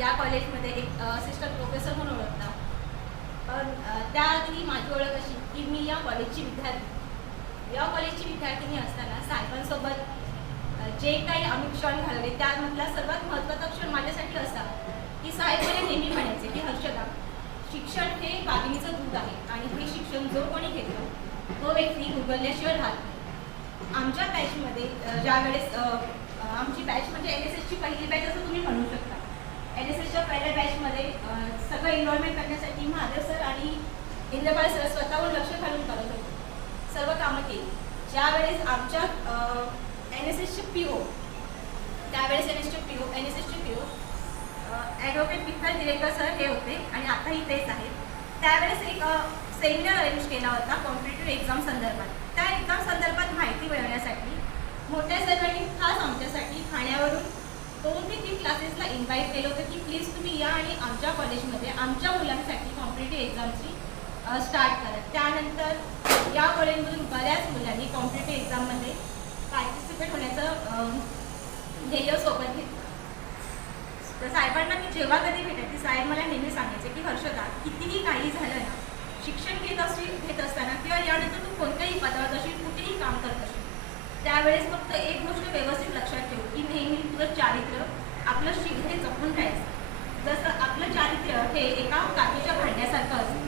या कॉलेजमध्ये एक असिस्टंट प्रोफेसर म्हणून ओळखता पण अ, त्याआधी माझी ओळख अशी की मी या कॉलेजची विद्यार्थी. या कॉलेजची विद्यार्थिनी असताना साहेबांसोबत जे काही आम्ही क्षण घालवले त्यामधला सर्वात महत्त्वाचा क्षण माझ्यासाठी असा की साहेब मला नेहमी म्हणायचे की हर्षदा शिक्षण हे बागिनीचं दूध आहे आणि हे शिक्षण जो कोणी घेतो तो व्यक्ती गुगलल्याशिवाय राहत आमच्या बॅचमध्ये ज्यावेळेस आमची बॅच म्हणजे एन एस एसची पहिली बॅच असं तुम्ही म्हणू शकता एन एस एसच्या पहिल्या बॅचमध्ये अ, सगळं इन्व्हॉल्वमेंट करण्यासाठी महादेव सर आणि इंद्रपाल सर स्वतःहून लक्ष घालून करत होते. सर्व कामं केली. ज्यावेळेस आमच्या एन एस एसचे पी ओ त्यावेळेस एन एसचे पी ओ एन एस एसचे P O advocate Vitthal Direkar sir हे होते आणि आताही तेच आहेत. त्यावेळेस एक सेमिनार अरेंज केला होता कॉम्पिटेटिव्ह एक्झाम संदर्भात. त्या एक्झाम संदर्भात माहिती मिळवण्यासाठी मोठ्या सर्वांनी खास आमच्यासाठी ठाण्यावरून दोन ते तीन क्लासेसला इन्व्हाइट केलं होतं की प्लीज तुम्ही या आणि आमच्या कॉलेजमध्ये आमच्या मुलांसाठी कॉम्पिटेटिव्ह एक्झामची स्टार्ट करत. त्यानंतर या कॉलेजमधून बऱ्याच मुलांनी कॉम्पिटेटिव्ह एक्झाममध्ये पार्टिसिपेट होण्याचं ध्येय सोबत घेतलं. तर साहेबांना मी जेव्हा कधी भेटायची साहेब मला नेहमी सांगायचे की हर्षदा कितीही काही झालं ना शिक्षण घेत असशील घेत असताना किंवा यानंतर तू कोणत्याही पदावर असेल कुठेही काम करत असेल त्यावेळेस फक्त एक गोष्ट व्यवस्थित लक्षात ठेव की नेहमी तुझं चारित्र्य आपलं शील हे जपून ठेवायचं जसं आपलं चारित्र्य हे एका काचेच्या भांड्यासारखं असतं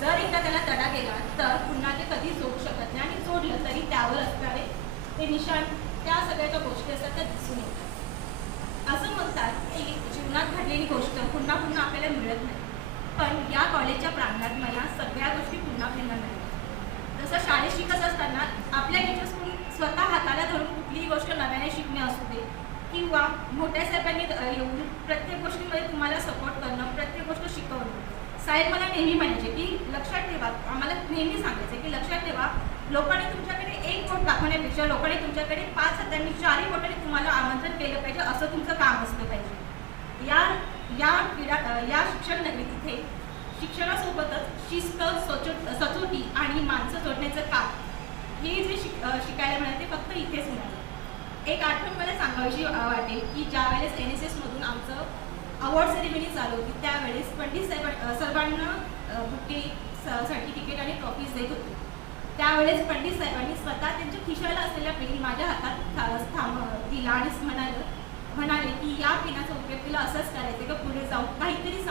जर एकदा त्याला तडा गेला तर पुन्हा ते कधी जोडू शकत नाही आणि जोडलं तरी त्यावर असणारे ते निशाण त्या सगळ्या ज्या गोष्टी असतात त्या दिसून येतात. असं म्हणतात की जीवनात घडलेली गोष्ट पुन्हा पुन्हा आपल्याला मिळत नाही. पण या कॉलेजच्या प्रांगणात मला सगळ्या गोष्टी पुन्हा पुन्हा मिळतात. जसं शाळेत शिकत असताना आपल्या टीचर्सकडून स्वतः हाताला धरून कुठलीही गोष्ट नव्याने शिकणे असू दे किंवा मोठ्या साहेबांनी येऊन प्रत्येक गोष्टीमध्ये तुम्हाला सपोर्ट करणं प्रत्येक गोष्ट शिकवणं. साहेब मला नेहमी म्हणायचे की लक्षात ठेवा आम्हाला नेहमी सांगायचे की लक्षात ठेवा लोकांना दाखवण्यापेक्षा लोकांनी तुमच्याकडे पाच हातांनी चारही बोटांनी तुम्हाला आमंत्रण केलं पाहिजे असं तुमचं काम असलं पाहिजे. या या क्रीडा या शिक्षण नगरी तिथे शिक्षणासोबतच शिस्त सचो सचोटी आणि माणसं जोडण्याचं काम हे जे शिक शिकायला मिळाले ते फक्त इथेच मिळालं. एक आठवण मला सांगावीशी वाटेल की ज्या वेळेस एन एस एसमधून आमचं अवॉर्ड सेरेमनी चालू होती त्यावेळेस पंडित साहेब सर्वांना अ, बुके सर्टिफिकेट आणि ट्रॉफीज देत होते. त्यावेळेस पंडित साहेबांनी स्वतः त्यांच्या खिशाला असलेल्या पेन माझ्या हातात थांब दिला आणि म्हणाले म्हणाले की या पेनाचा उपयोग तुला असंच करायचं का पुढे जाऊन? काहीतरी